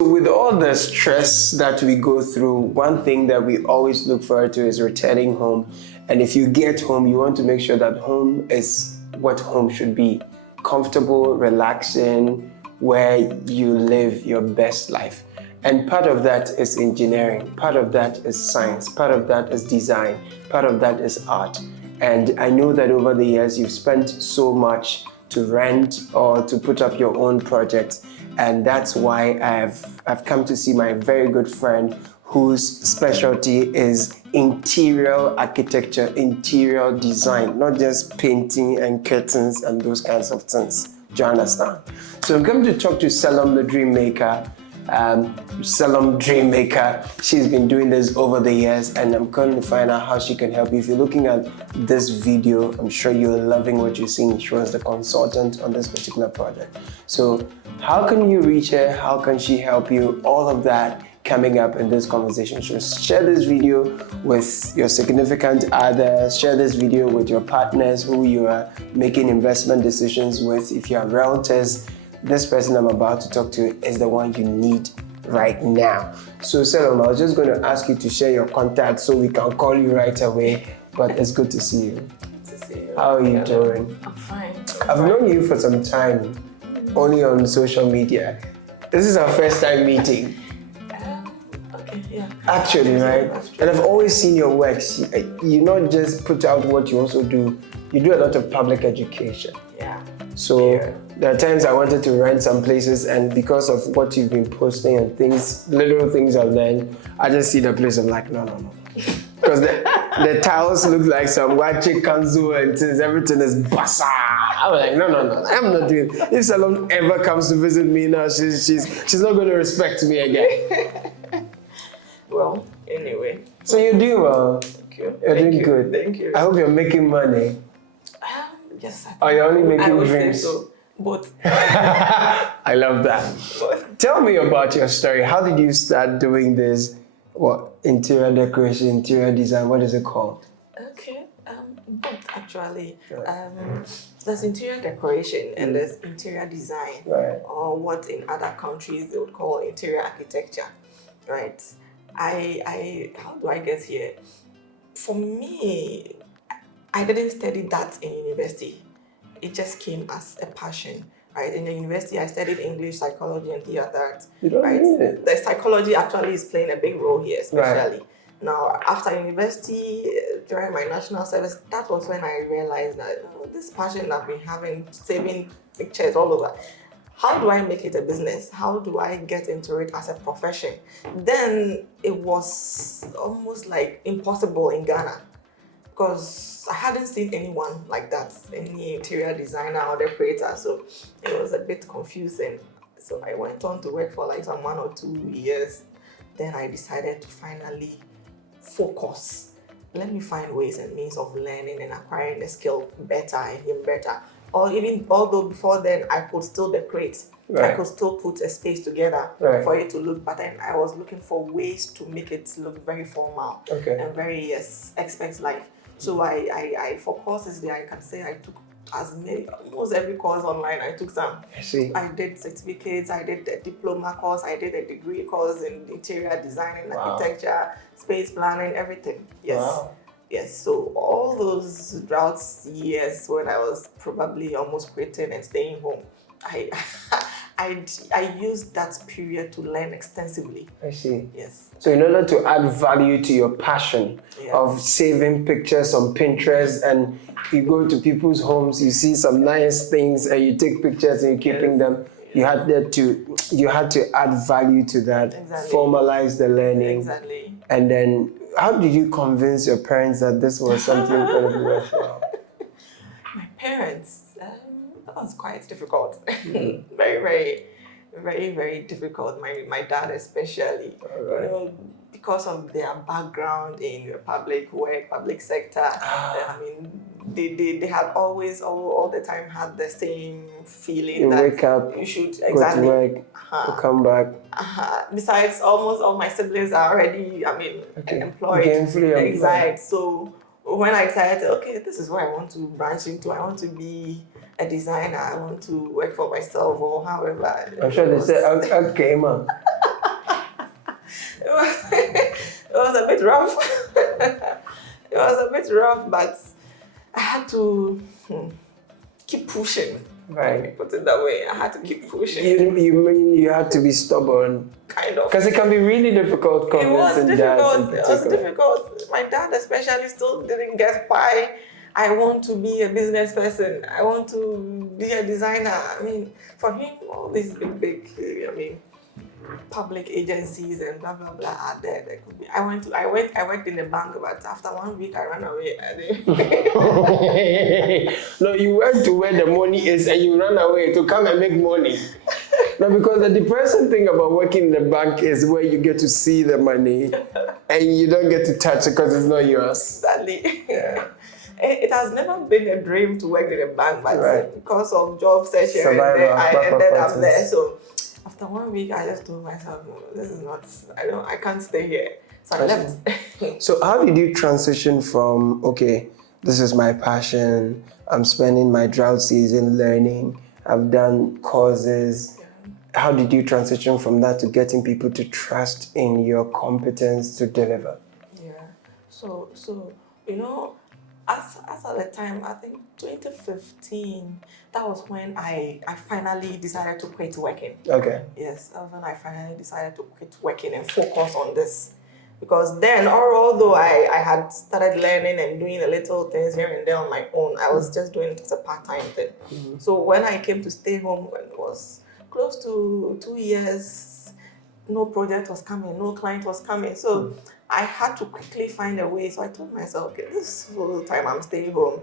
With all the stress that we go through, one thing that we always look forward to is returning home. And if you get home, you want to make sure that home is what home should be: comfortable, relaxing, where you live your best life. And part of that is engineering, part of that is science, part of that is design, part of that is art. And I know that over the years you've spent so much to rent or to put up your own projects. And that's why I've come to see my very good friend whose specialty is interior architecture, interior design, not just painting and curtains and those kinds of things. Do you understand? So I'm going to talk to Selorm the Dream Maker. Selorm Dream Maker. She's been doing this over the years, and I'm going to find out how she can help you. If you're looking at this video, I'm sure you're loving what you're seeing. She was the consultant on this particular project. So how can you reach her? How can she help you? All of that coming up in this conversation. So share this video with your significant others, share this video with your partners who you are making investment decisions with. If you are realtors, this person I'm about to talk to is the one you need right now. So Selorm, I was just going to ask you to share your contact so we can call you right away, but it's good to see you. Good to see you. How are you doing? I'm fine. I've known you for some time, only on social media. This is our first time meeting. Okay, yeah. Actually, right? And I've always seen your works. You not just put out what you also do. You do a lot of public education. Yeah. So there are times I wanted to rent some places, and because of what you've been posting and things, little things I've learned, I just see the place. I'm like, no. Because the tiles look like some wachi kanzu and things. Everything is basa. I'm like, no. I'm not doing it. If Selorm ever comes to visit me now, she's not going to respect me again. Well, anyway. So you're doing well. Thank you. You're doing good. Thank you. I hope you're making money. Yes. Or you're only I making would say dreams. so. Both. I love that. Tell me about your story. How did you start doing this? What, interior decoration, interior design? What is it called? Okay. Both actually. There's interior decoration and there's interior design, Right. or what in other countries they would call interior architecture, right? How do I get here? For me, I didn't study that in university. It just came as a passion, right? In the university, I studied English, psychology, and theater arts. You don't right? need it. The psychology actually is playing a big role here, especially. Right. Now, after university, during my national service, that was when I realized that this passion I've been having, saving pictures all over, how do I make it a business? How do I get into it as a profession? Then it was almost like impossible in Ghana, because I hadn't seen anyone like that, any interior designer or decorator, so it was a bit confusing. So I went on to work for like some 1 or 2 years. Then I decided to finally focus. Let me find ways and means of learning and acquiring the skill better and even better. Or even, although before then I could still decorate, Right. I could still put a space together Right. for it to look, but then I was looking for ways to make it look very formal and very expert-like. So I for courses there, I can say I took almost every course online. I took some. I see. I did certificates, I did a diploma course, I did a degree course in interior design and architecture, space planning, everything. Yes. Wow. Yes, so all those drought years when I was probably almost quitting and staying home, I used that period to learn extensively. I see. Yes. So in order to add value to your passion of saving pictures on Pinterest, and you go to people's homes, you see some nice things and you take pictures and you're keeping them, you had to add value to that, formalize the learning. Exactly. And then how did you convince your parents that this was something going to be worthwhile? My parents, that was quite difficult. Very, very difficult. My dad especially, you know, because of their background in public work, public sector. I mean, they have always all the time had the same feeling you that wake up, you should go to work, you come back. Besides, almost all my siblings are already, employed. Gainfully employed. Exactly. So when I decided, okay, this is what I want to branch into. I want to be a designer. I want to work for myself, or however. I'm sure they said, okay, man. It was a bit rough. It was a bit rough, but I had to keep pushing. Right. Put it that way. I had to keep pushing. You mean you had to be stubborn? Kind of. Because it can be really difficult convincing dads in It was particular. difficult. My dad especially still didn't get why I want to be a business person. I want to be a designer. I mean, for him, all these big, public agencies and blah blah blah are there. There could be. I worked in a bank, but after 1 week I ran away. No, you went to where the money is and you run away to come and make money. No, because the depressing thing about working in the bank is where you get to see the money and you don't get to touch it because it's not yours. Exactly. Yeah. It has never been a dream to work in a bank, but Right. because of job search here and there, I ended up there. So after 1 week, I just told myself, no, this is not. I can't stay here. So I left. So how did you transition from, okay, this is my passion, I'm spending my drought season learning, I've done courses. How did you transition from that to getting people to trust in your competence to deliver? Yeah. So as at the time, I think 2015, that was when I finally decided to quit working. Okay. Yes, that was when I finally decided to quit working and focus on this. Because then, although I had started learning and doing a little things here and there on my own, I was just doing it as a part-time thing. Mm-hmm. So when I came to stay home, when it was close to 2 years, no project was coming, no client was coming. So I had to quickly find a way. So I told myself, okay, this whole time I'm staying home,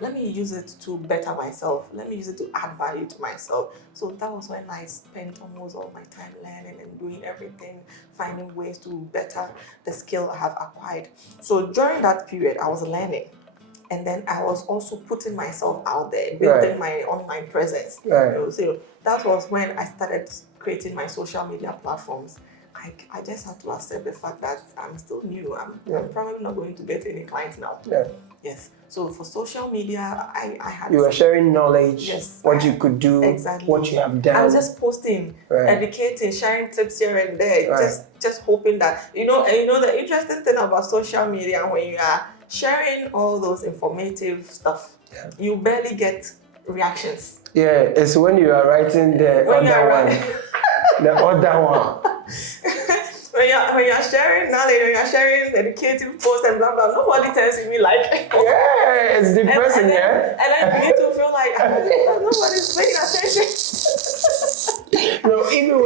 let me use it to better myself. Let me use it to add value to myself. So that was when I spent almost all my time learning and doing everything, finding ways to better the skill I have acquired. So during that period, I was learning. And then I was also putting myself out there, building my online presence. Right. So that was when I started creating my social media platforms. I just had to accept the fact that I'm still new. I'm probably not going to get any clients now. Yeah. Yes. So for social media, I had... You were sharing knowledge, yes, what you could do, exactly. what you have done. I was just posting, educating, sharing tips here and there, just hoping that, and the interesting thing about social media, when you are sharing all those informative stuff, you barely get reactions. Yeah, it's when you are writing the other one. The other one. When you're sharing knowledge, when you're sharing educative posts and blah blah, nobody tells you like. Yeah, it's depressing, and then you need to feel like nobody's paying attention. No, even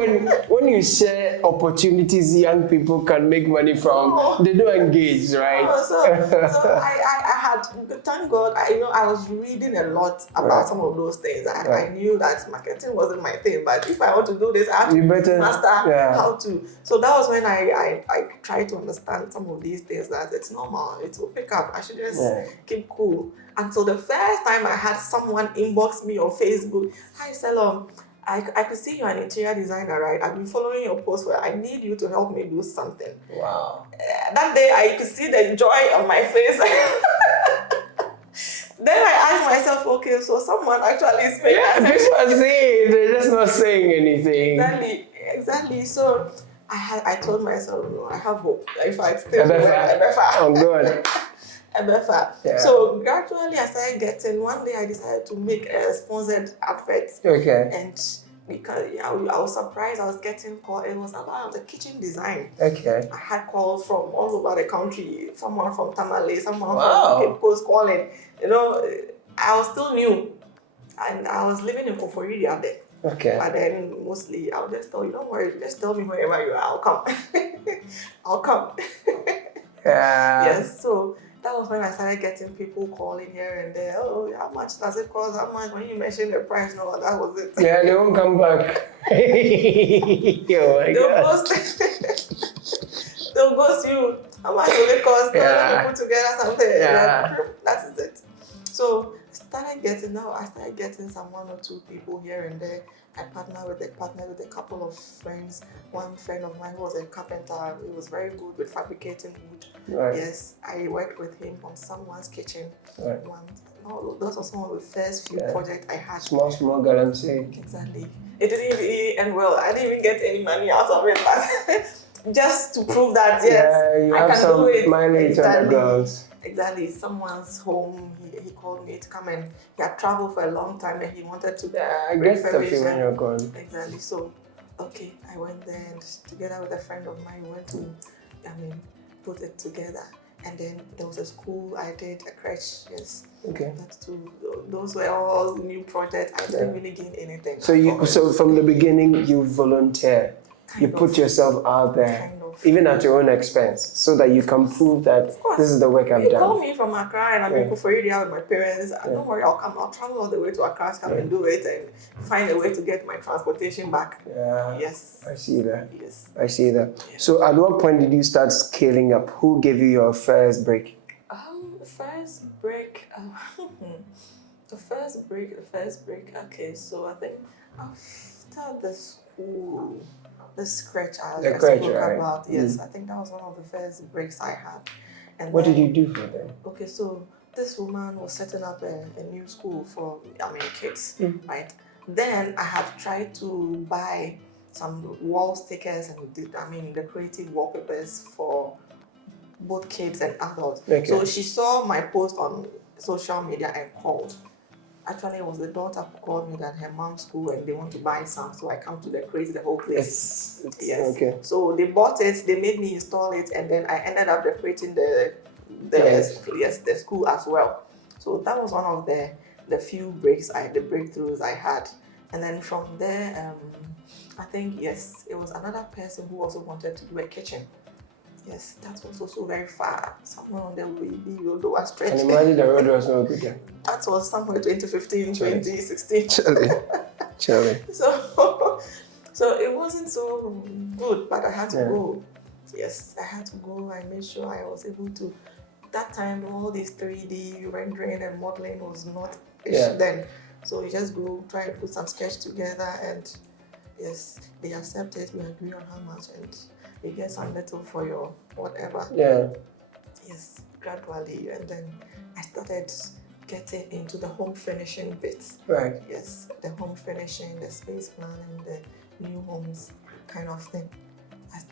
when you share opportunities young people can make money from, they don't engage, right? So I had, thank God, I was reading a lot about some of those things. I knew that marketing wasn't my thing, but if I want to do this, I have to master how to. So that was when I tried to understand some of these things, that it's normal, it will pick up. I should just keep cool. Until the first time I had someone inbox me on Facebook, "Hi Selorm, I could see you're an interior designer, right? I've been following your posts where I need you to help me do something." Wow. That day I could see the joy on my face. Then I asked myself, okay, so someone actually is paying attention. People are saying, they're just not saying anything. Exactly. So I told myself, no, I have hope. If I stay oh God. So gradually I started getting, one day I decided to make a sponsored advert. Okay. And because I was surprised, I was getting calls. It was about the kitchen design. Okay. I had calls from all over the country. Someone from Tamale, someone from Cape Coast calling. I was still new. And I was living in Koforidi then. Okay. But then mostly I'll just tell you, don't worry, just tell me wherever you are, I'll come. I'll come. Yes, so that was when I started getting people calling here and there. Oh, how much does it cost? How much? When you mentioned the price, no, that was it. Yeah, they won't come back. Oh my God. They'll ghost you. How much will it cost? Let me put together something. Yeah. That is it. So I started getting some 1 or 2 people here and there. I partnered with a couple of friends. One friend of mine was a carpenter. He was very good with fabricating wood. Right. Yes, I worked with him on someone's kitchen. Right. Those were some of the first few projects I had. Small galamsey. Exactly. It didn't even end well. I didn't even get any money out of it. But just to prove that yes, you I have can some do it. mileage on the grounds. Exactly. Someone's home. He called me to come and he had traveled for a long time and he wanted to I get the refurbish feeling it. you're gone. Exactly. So, okay, I went there and together with a friend of mine, we went to, put it together. And then there was a school I did, a crèche, yes. Okay. That's two. Those were all new projects. I didn't really gain anything. So from the beginning, you volunteer. You put yourself out there, even at your own expense, so that you can prove that this is the work I've done. You call me from Accra and I'm in Koforidua with my parents. Don't worry, I'll come. I'll travel all the way to Accra to come and do it and find a way to get my transportation back. Yeah. Yes. I see that. Yes. I see that. Yes. So at what point did you start scaling up? Who gave you your first break? First break. The first break. Okay, so I think after the school. The scratch I spoke about, yes, I think that was one of the first breaks I had. And what did you do for them? Okay, so this woman was setting up a new school for kids, right? Then I had tried to buy some wall stickers and decorative wallpapers for both kids and adults. Okay. So she saw my post on social media and called. Actually, it was the daughter who called me that her mom's school and they want to buy some, so I come to decorate the whole place. Yes. Okay. So they bought it, they made me install it, and then I ended up decorating the school as well. So that was one of the few breakthroughs I had, and then from there, I think yes, it was another person who also wanted to do a kitchen. Yes, that was also very far. Somewhere on the Weeby Road was stretched. And imagine the road was not good then. That was somewhere 2015, 2016. Charlie. So it wasn't so good, but I had to go. Yes, I had to go. I made sure I was able to. That time, all this 3D rendering and modeling was not then. So you just go try and put some sketch together, and yes, they accept it. We agree on how much, and you get some little for your whatever. Yeah. Yes, gradually, and then I started getting into the home finishing bit. Right. Yes, the home finishing, the space planning, the new homes kind of thing.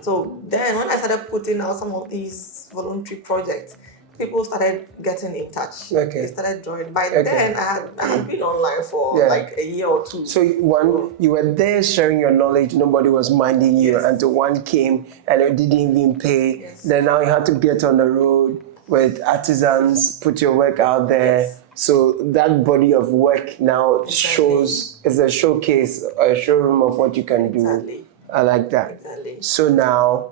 So then when I started putting out some of these voluntary projects, people started getting in touch. Okay. They started joining. By then, I had been online for like a year or two. So you were there sharing your knowledge, nobody was minding you until one came and it didn't even pay. Yes. Then now you had to get on the road with artisans, put your work out there. Yes. So that body of work now shows, is a showcase, a showroom of what you can do. Exactly. I like that. Exactly. So now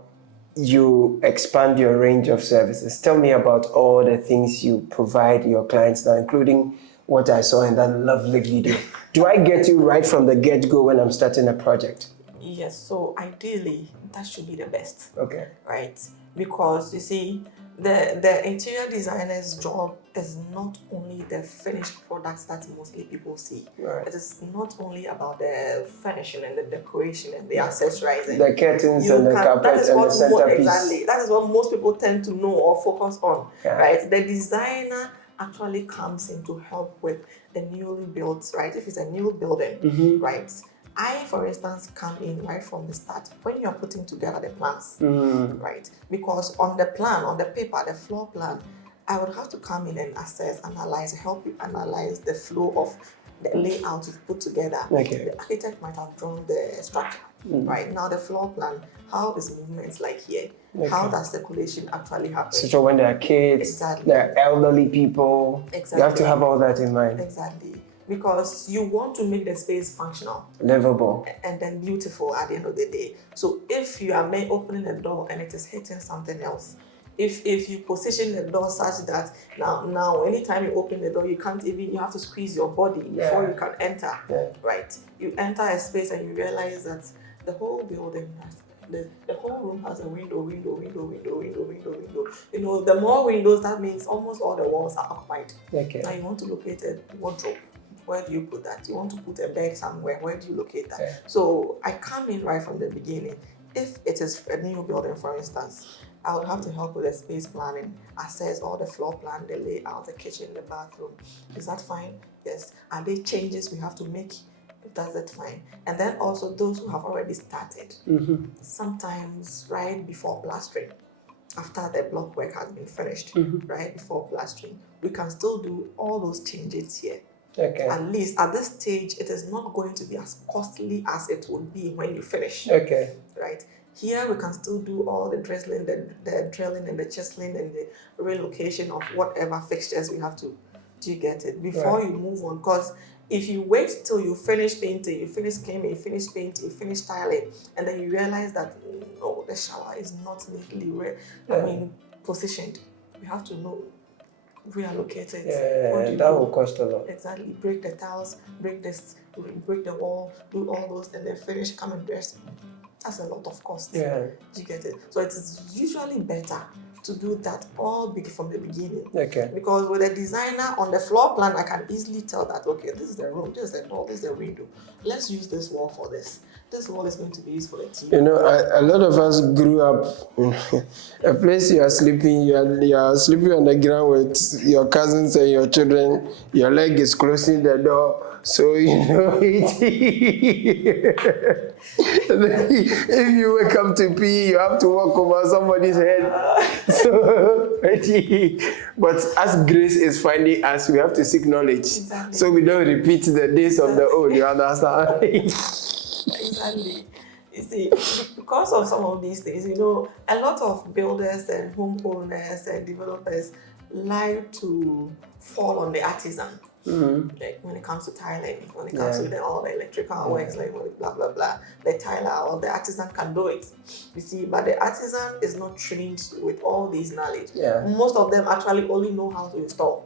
you expand your range of services. Tell me about all the things you provide your clients now, including what I saw in that lovely video. Do I get you right from the get-go when I'm starting a project? Yes, so ideally, that should be the best. Okay. Right? Because you see, the interior designer's job is not only the finished products that mostly people see. Right. It is not only about the finishing and the decoration and the accessorizing. The curtains and the carpet and the centerpiece. Exactly. That is what most people tend to know or focus on. Yeah. Right? The designer actually comes in to help with the newly built, right? If it's a new building, right? I, for instance, come in right from the start when you're putting together the plans, right? Because on the plan, on the paper, the floor plan, I would have to come in and assess, analyze, help you analyze the flow of the layout you've put together. Okay. The architect might have drawn the structure, right? Now the floor plan, how is movements like here? Okay. How does circulation actually happen? So when there are kids, there are elderly people, you have to have all that in mind. Exactly. Because you want to make the space functional, livable, and then beautiful at the end of the day. So if you are opening a door and it is hitting something else, if you position the door such that now anytime you open the door, you have to squeeze your body before you can enter, right? You enter a space and you realize that the whole building has the whole room has a window. You know, the more windows, that means almost all the walls are occupied. Okay. Now you want to locate a wardrobe. Where do you put that? You want to put a bed somewhere, where do you locate that? Yeah. So I come in right from the beginning. If it is a new building, for instance, I would have to help with the space planning, assess all the floor plan, the layout, the kitchen, the bathroom. Is that fine? Yes. Are there changes we have to make does it fine. And then also those who have already started, sometimes right before plastering, after the block work has been finished, right before plastering, we can still do all those changes here. Okay. At least at this stage, it is not going to be as costly as it would be when you finish. Okay. Right? Here we can still do all the drizzling, the drilling and the chiseling and the relocation of whatever fixtures we have to. Do you get it? Before you move on, because if you wait till you finish painting, you finish cleaning, you finish painting, you finish tiling, and then you realize that no, the shower is not neatly positioned. You have to know, reallocate it. Yeah, that will cost a lot. Exactly. Break the tiles, break the wall, do all those, and then finish, come and dress. That's a lot of cost. Yeah. Do you get it? So it is usually better to do that all from the beginning. Okay. Because with a designer on the floor plan, I can easily tell that, okay, this is the room, this is the door, this is the window. Let's use this wall for this. This wall is going to be used for the TV. You know, a lot of us grew up in a place you are sleeping, you are sleeping on the ground with your cousins and your children. Your leg is closing the door. So, you know, if you wake up to pee, you have to walk over somebody's head. So, but as grace is finding us, we have to seek knowledge. Exactly. So we don't repeat the days of the old, you understand? Exactly. You see, because of some of these things, you know, a lot of builders and homeowners and developers like to fall on the artisan. Like when it comes to tiling, when it comes to all the electrical works, like blah blah blah, the tiler or the artisan can do it. You see, but the artisan is not trained with all these knowledge. Yeah. Most of them actually only know how to install.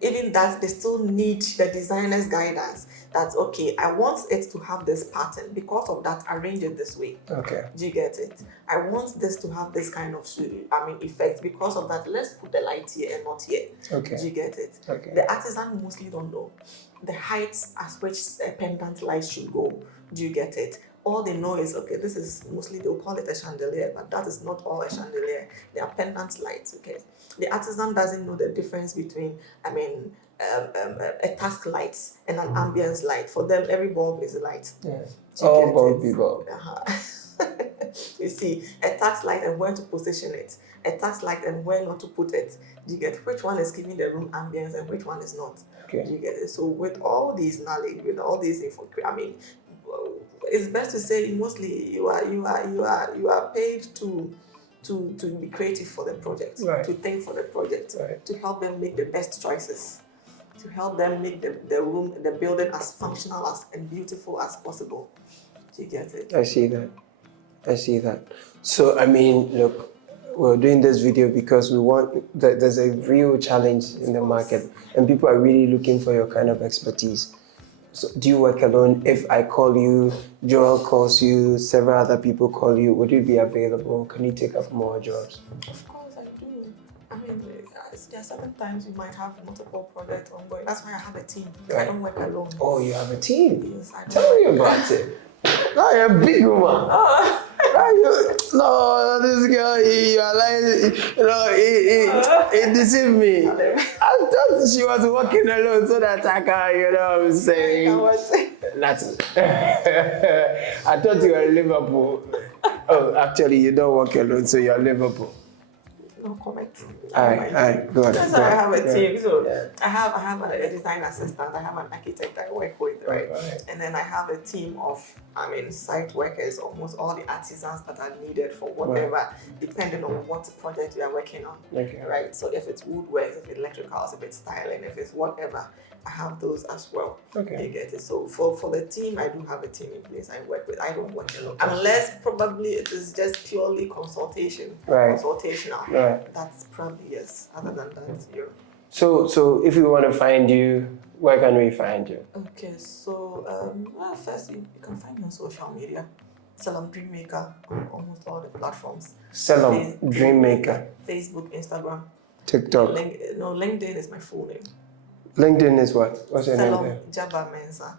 Even that, they still need the designer's guidance. That's okay, I want it to have this pattern. Because of that, arrange it this way. Okay. Do you get it? I want this to have this kind of effect. Because of that, let's put the light here and not here. Okay. Do you get it? Okay. The artisan mostly don't know the heights at which a pendant light should go. Do you get it? All they know is, okay, this is mostly, they'll call it a chandelier, but that is not all a chandelier. They are pendant lights, okay? The artisan doesn't know the difference between, a task light and an ambience light. For them, every bulb is a light. Yeah. All bulb be bulb. You see, a task light and where to position it. A task light and where not to put it. Do you get which one is giving the room ambience and which one is not? Okay. Do you get it? So with all these knowledge, with all these info, it's best to say mostly you are paid to be creative for the project, right, to think for the project, right, to help them make the best choices, to help them make the room, the building as functional and beautiful as possible. Do you get it? I see that. So, I mean, look, we're doing this video because we want, there's a real challenge in the market and people are really looking for your kind of expertise. So do you work alone? If I call you, Joel calls you, several other people call you, would you be available? Can you take up more jobs? Of course I do. There are certain times you might have multiple projects ongoing. That's why I have a team. Right. I don't work alone. Oh, you have a team? Yes, I do. Tell me about it. I am a big woman. No, this girl, you are lying. It deceived me. I thought she was working alone so that I can, you know what I'm saying? Nothing. I thought you were in Liverpool. Oh, actually, you don't work alone, so you're Liverpool. No comment. All right, go on. That's why I have a team. So I have a design assistant. I have an architect I work with, right? And then I have a team of, site workers, almost all the artisans that are needed for whatever, depending on what project you are working on, right? So if it's woodwork, if it's electricals, if it's styling, if it's whatever, I have those as well. Okay. You get it? So for the team, I do have a team in place I work with. I don't work alone. Unless probably it is just purely consultation. Consultational. Right. That's probably yes. Other than that, you. So if we want to find you, where can we find you? Okay, so first you can find me on social media. Selorm Dreammaker on almost all the platforms. Selorm Dreammaker. Facebook, Instagram. TikTok. LinkedIn is my full name. LinkedIn is what? What's your name there? Selorm Djaba Mensah.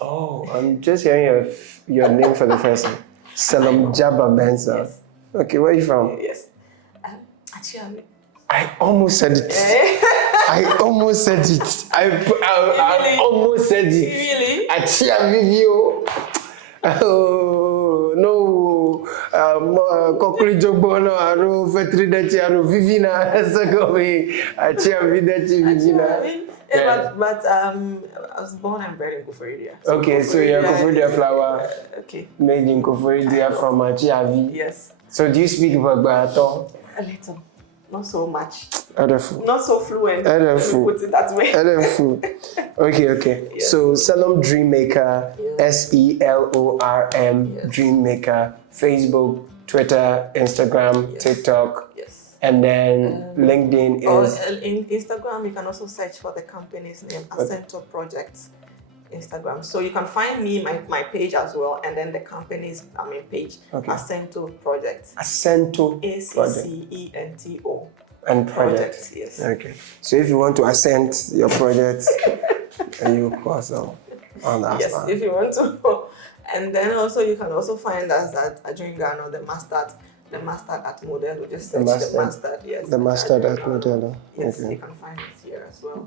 Oh, I'm just hearing your name for the first time. Selorm Djaba Mensah. Yes. Okay, where are you from? Yes. Actually, I almost said it. I almost said it. I almost said it. Really? Achia video. Oh no. Kokuri jogbono aro fetri dachi aro vivina sagowe. Achia videchi vivina. Yeah, but I was born and bred in Kufuria. Okay, so you're Kufuria flower. Okay. Made in Kufuria from Achia. Yes. So do you speak Bagba at all? A little. Not so much. Wonderful. Not so fluent. Wonderful. Put it that way. Wonderful. Okay. Yes. So Selorm Dreammaker, Selorm, yes. Dreammaker, Facebook, Twitter, Instagram, yes. TikTok, yes. And then LinkedIn is. In Instagram, you can also search for the company's name, Acento Projects. Instagram. So you can find me, my page as well, and then the company's page, okay. Acento Project. Acento Acento. And project. Yes. Okay. So if you want to accent your project, you cross on that. Yes, if you want to. And then also you can also find us at during Ghana, the mustard at Modelo. Just search the mustard. Yes. The mustard at Modelo. Yes, okay. You can find it here as well.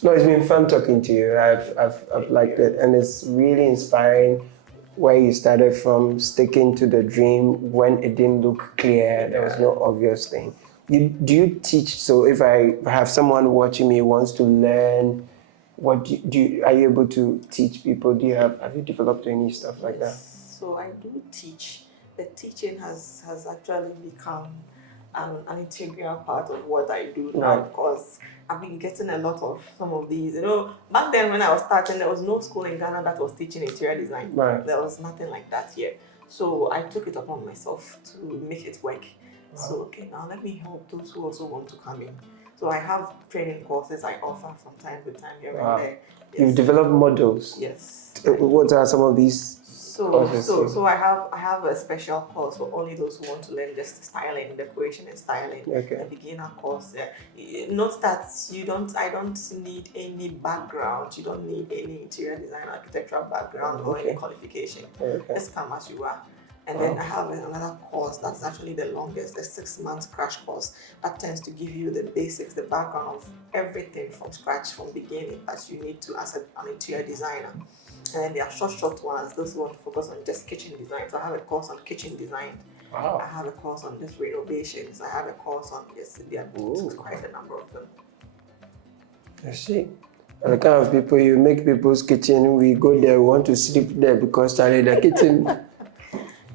No, it's been fun talking to you. I've liked it, and it's really inspiring where you started from, sticking to the dream when it didn't look clear. There was no obvious thing. Do you teach? So if I have someone watching me who wants to learn, what do you are you able to teach people? Have you developed any stuff like that? So I do teach. The teaching has actually become an integral part of what I do now, because I've been getting a lot of some of these. Back then when I was starting, there was no school in Ghana that was teaching interior design. Right. There was nothing like that here. So I took it upon myself to make it work. Wow. So okay, now let me help those who also want to come in. So I have training courses I offer from time to time here and there. Yes. You've developed models. Yes. What are some of these? So I have a special course for only those who want to learn just styling, decoration and styling. Okay. A beginner course. Not that I don't need any background. You don't need any interior design, architectural background or any qualification. Okay. Just come as you are. And then I have another course that's actually the longest, the 6-month crash course that tends to give you the basics, the background of everything from scratch, from beginning that you need to as an interior designer. And then there are short ones, those who want to focus on just kitchen design. So I have a course on kitchen design. Wow. I have a course on just renovations. I have a course on, there are quite a number of them. I see. And the kind of people you make people's kitchen, we go there, we want to sleep there because the kitchen.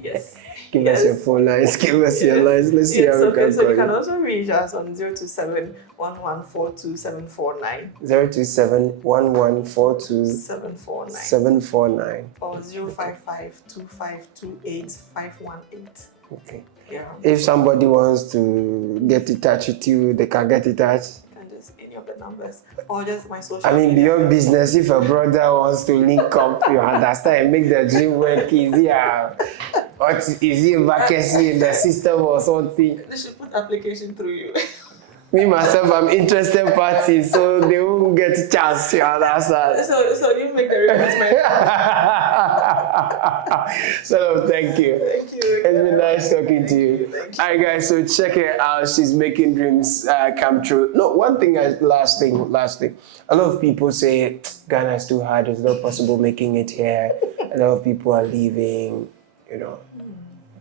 Yes. Give us your phone lines, give us your lines. Let's see how we can so you can also reach us on 027 1142 749. 027 1142 749. 749. Or 055 2528 518. Okay. Yeah. If somebody wants to get in touch with you, they can get in touch. Any of the numbers, or just my social media. Beyond business, if a brother wants to link up, you understand, make the dream work easier. What is it vacancy in the system or something? They should put application through you. Me myself, I'm interested party, so they won't get a chance. You understand? So you make the request. So thank you. Thank you. It's been nice talking to you. Thank you. All right, guys. So check it out. She's making dreams come true. No, one thing. Last thing. A lot of people say Ghana is too hard. It's not possible making it here. A lot of people are leaving.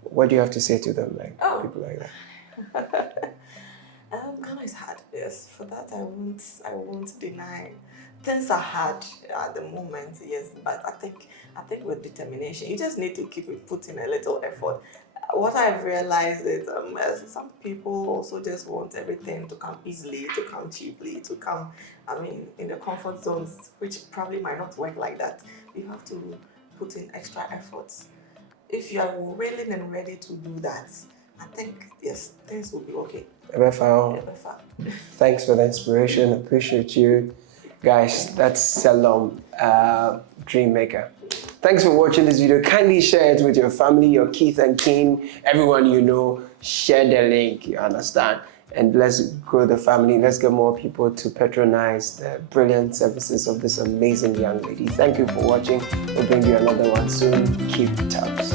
What do you have to say to them, people like that? Ghana is hard. Yes, for that I won't deny. Things are hard at the moment, yes, but I think with determination, you just need to keep putting a little effort. What I've realized is some people also just want everything to come easily, to come cheaply, to come, in the comfort zones, which probably might not work like that. You have to put in extra efforts. If you are willing and ready to do that, I think, yes, things will be okay. Thanks for the inspiration. Appreciate you. Guys, that's Selorm Dreammaker. Thanks for watching this video. Kindly share it with your family, your kith and kin, everyone you know. Share the link, you understand? And let's grow the family. Let's get more people to patronize the brilliant services of this amazing young lady. Thank you for watching. We'll bring you another one soon. Keep tabs.